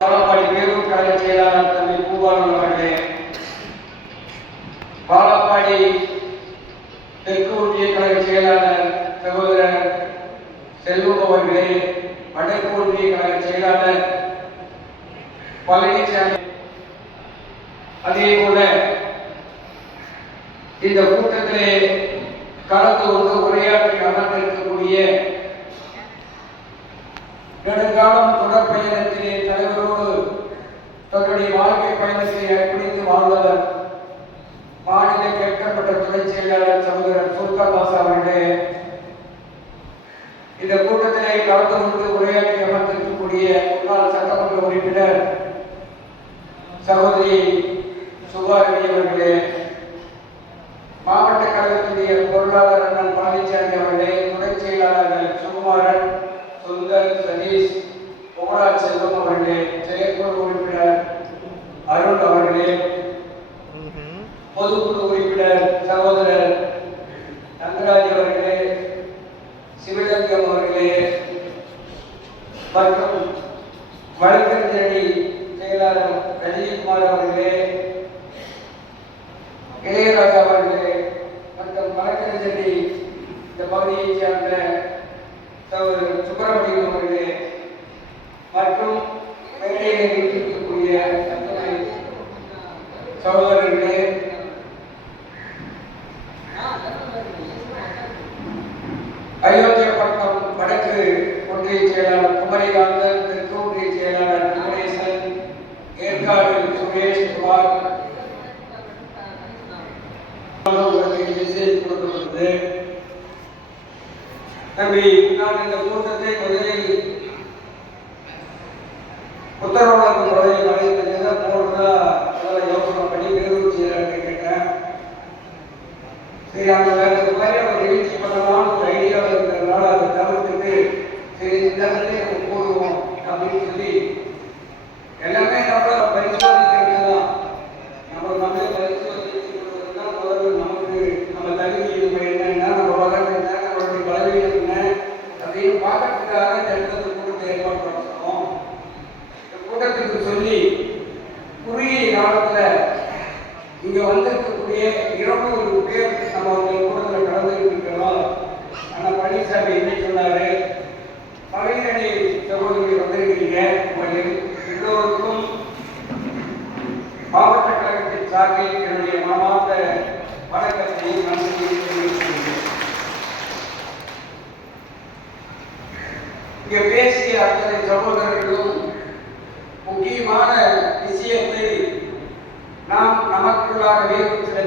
பாலப்பாடி பேரூர் கழக செயலாளர் தம்பி பூபாலன் அவர்களே பாலப்பாடி தெற்கு ஒன்றிய கழக செயலாளர் சகோதரர் செல்வம் அவர்களே வடக்கு ஒன்றிய கழக செயலாளர் பழனிசாமி. அதே போல இந்த கூட்டத்திலே கலந்து கொண்டு உரையாற்றி அமர்ந்திருக்கக்கூடிய நெடுங்காலம் தொடர் பயணத்திலே தலைவரோடு தன்னுடைய வாழ்க்கை பயணத்தை ஏற்படுத்தி வாழ்ந்தவர் மாநில கேட்கப்பட்ட துணை செயலாளர் சகோதரர் சுல்தான் பாசா அவர்களே இந்த கூட்டத்திலே கலந்து கொண்டு உரையாற்றி அமர்ந்திருக்கக்கூடிய முன்னாள் சட்டமன்ற உறுப்பினர் சகோதரி சுபாரணி அவர்களே மாவட்ட கழகத்துடைய பொருளாளர் அண்ணன் பழனிசாமி அவர்களே துணை செயலாளர்கள் சுகுமாரன் சுந்தர் சதீஷ் புகழார் செல்வம் அவர்களே செயற்குழு அருண் அவர்களே பொதுக்குழு உறுப்பினர் சகோதரர் தங்கராஜ் அவர்களே சிவலிங்கம் அவர்களே மற்றும் வழக்கறிஞரணி செயலாளர் ரஜினிகுமார் அவர்களே இளையராஜா அவர்களே மற்றும் வழக்கறிஞரணி இந்த பகுதியைச் சேர்ந்த சகோதரர் சுப்பிரமணியம் அவர்களே மற்றும் சகோதரர்களே அயோத்தியப்பட்டினம் வடக்கு ஒன்றிய செயலாளர் குமரிகாந்தன் தெற்கு ஒன்றிய செயலாளர் குமரேசன் ஏற்காடு சுரேஷ் குமார். கொடுக்கப்பட்டது தம்பி நான் இந்த கூட்டத்தை முதலில் உத்தரவாதம் முறையில் பேர் நம்ம அவங்க கூட்டத்தில் இருக்கிறோம் ஆனா பழனிசாமி என்ன சொன்னார்? பழையணி சகோதரி வந்திருக்கிறீங்க. உங்கள் எல்லோருக்கும் மாவட்ட கழகத்தின் சார்பில் என்னுடைய மனமார்ந்த வணக்கத்தையும் நன்றியையும் தெரிவித்துக் இங்கே பேசிய அத்தனை சகோதரர்களும் முக்கியமான விஷயத்தை நாம் நமக்குள்ளாகவே ஒரு சில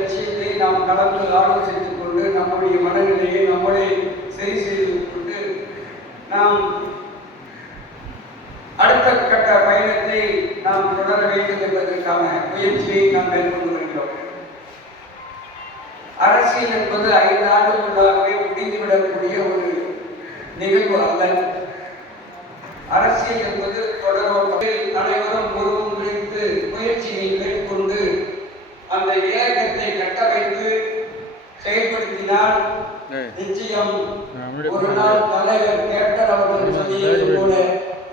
நாம் கலந்து செய்து கொண்டு நம்முடைய மனநிலையை நம்மளே சரி செய்து கொண்டு நாம் அடுத்த கட்ட பயணத்தை நாம் தொடர வேண்டும் என்பதற்கான முயற்சியை நாம் மேற்கொண்டு வருகிறோம். அரசியல் என்பது ஐந்து ஆண்டுகளாகவே முடிந்துவிடக்கூடிய ஒரு நிகழ்வு அல்ல. அரசியல் என்பது தொடர்பு அனைவரும் ஒருவன் குறித்து முயற்சியை மேற்கொண்டு அந்த இயக்கத்தை செயல்படுத்தினால் நிச்சயம் ஒரு நாள் தலைவர் கேட்டர் அவர்கள் சொல்லியது போல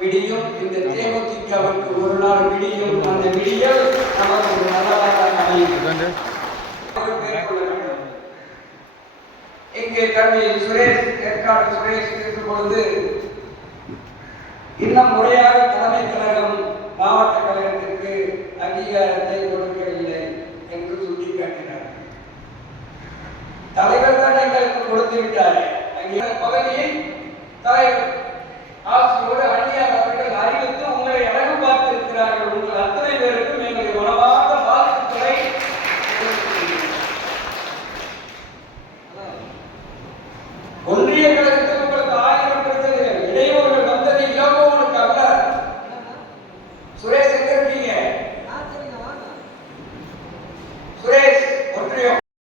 விடியும். இந்த தேமுதிகவுக்கு ஒரு நாள் விடியும். அந்த விடியல் நமக்கு ஒரு நல்லதாக அமையும். இங்கே தம்பி சுரேஷ் ஏற்காடு சுரேஷ் இருக்கும் பொழுது இன்னும் முறையாக தலைமை கழகம் மாவட்ட கழகத்திற்கு அங்கீகாரத்தை எங்களுக்கு அங்கே பகுதியில் தலைவர்